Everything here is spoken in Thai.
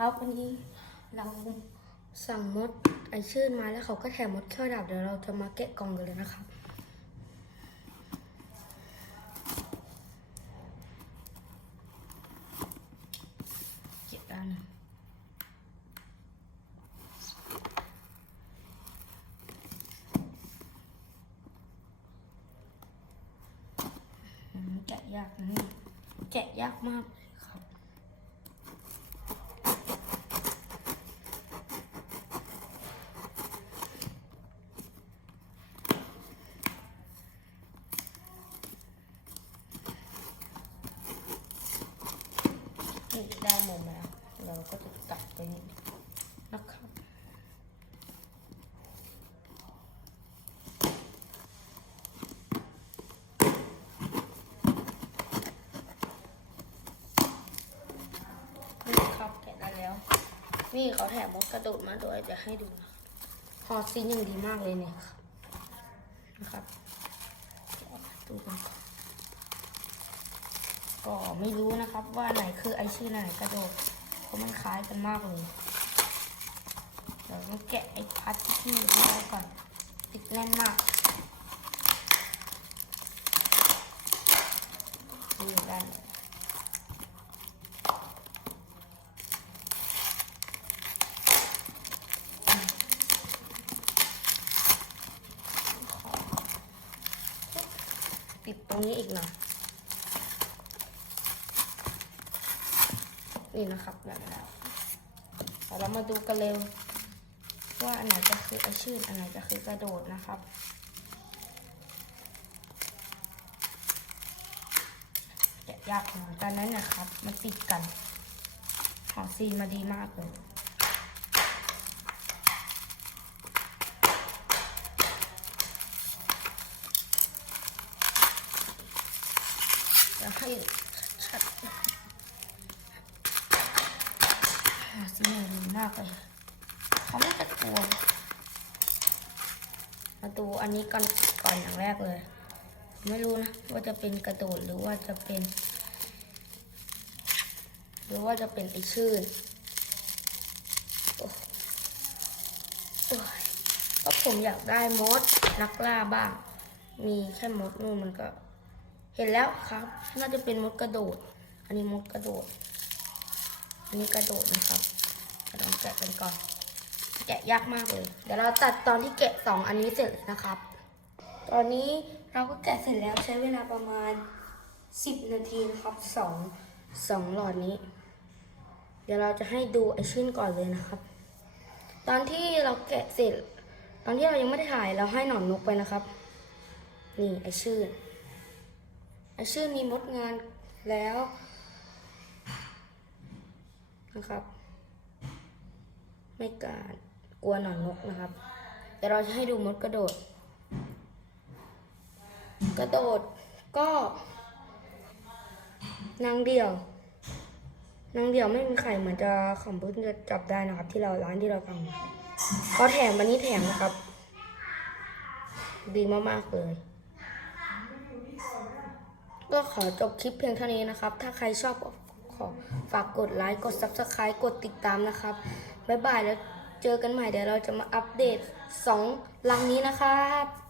ครับวันนี้เราสั่งมดไอชื่นมาแล้วเขาก็แถมมดเขี้ยวดาบเดี๋ยวเราจะมาแกะกล่องกันเลยนะครับเก็บด้านแกะยากนี่แกะยากมากเลยครับ นี่ ได้หมดแล้ว เราก็จะตัดไปนี่นะครับนี่ครับแกะได้แล้ว นี่เขาแถมมดกระโดดมาด้วยเดี๋ยวให้ดูนะพอซีนยังดีมากเลยเนี่ยครับนะครับแกะดูกัน ก็ไม่รู้นะครับว่าไหนคือไอชื่อไหนกระโดดเพราะมันคล้ายกันมากเลยเดี๋ยวต้องแกะไอ้พัดที่อยู่ข้างในก่อนติดแน่นมากนี่ด้านในติดตรงนี้อีกหน่อย นี่นะครับแบบแล้วเดี๋ยวเรามาดูกันเร็ว ว่าอันไหนจะคือไอชื่นอันไหนจะคือกระโดดนะครับแกะยากหน่อยตอนนั้นนะครับ มันติดกันหอซีนมาดีมากเลยเดี๋ยวให้ชัด ๆหาซีนดีมากเลยเขาไม่จะกลัว มาดูอันนี้ก่อนก่อนอย่างแรกเลย ไม่รู้นะว่าจะเป็นกระโดดหรือว่าจะเป็น หรือว่าจะเป็นไอชื่นก็ผมอยากได้มดนักล่าบ้าง มีแค่มดนู่นมันก็ เห็นแล้วครับ น่าจะเป็นมดกระโดด อันนี้มดกระโดด อันนี้กระโดดนะครับ เราลองแกะกันก่อน แกะยากมากเลย เดี๋ยวเราตัดตอนที่แกะสองอันนี้เสร็จเลยนะครับ ตอนนี้เราก็แกะเสร็จแล้วใช้เวลาประมาณ10นาทีนะครับสองสองหลอดนี้ เดี๋ยวเราจะให้ดูไอชิ้นก่อนเลยนะครับ ตอนที่เราแกะเสร็จ ตอนที่เรายังไม่ได้ถ่ายเราให้หนอนนกไปนะครับ นี่ไอชื่นไอชื่นมีมดงานแล้วนะครับ ไม่กล้ากลัวหนอนนกนะครับ แต่เราจะให้ดูมดกระโดด กระโดดก็นางเดี่ยวนางเดี่ยวไม่มีไข่เหมือนจะของเพิ่งจะจับได้นะครับ ที่เราร้านที่เราทำเขาแถมวันนี้แถมนะครับ ดีมากๆเลยก็ขอจบคลิปเพียงเท่านี้นะครับ ถ้าใครชอบขอฝากกดไลค์ กด Subscribe กดติดตามนะครับ บ๊ายบายแล้วเจอกันใหม่เดี๋ยวเราจะมาอัปเดต 2 ลังนี้นะครับ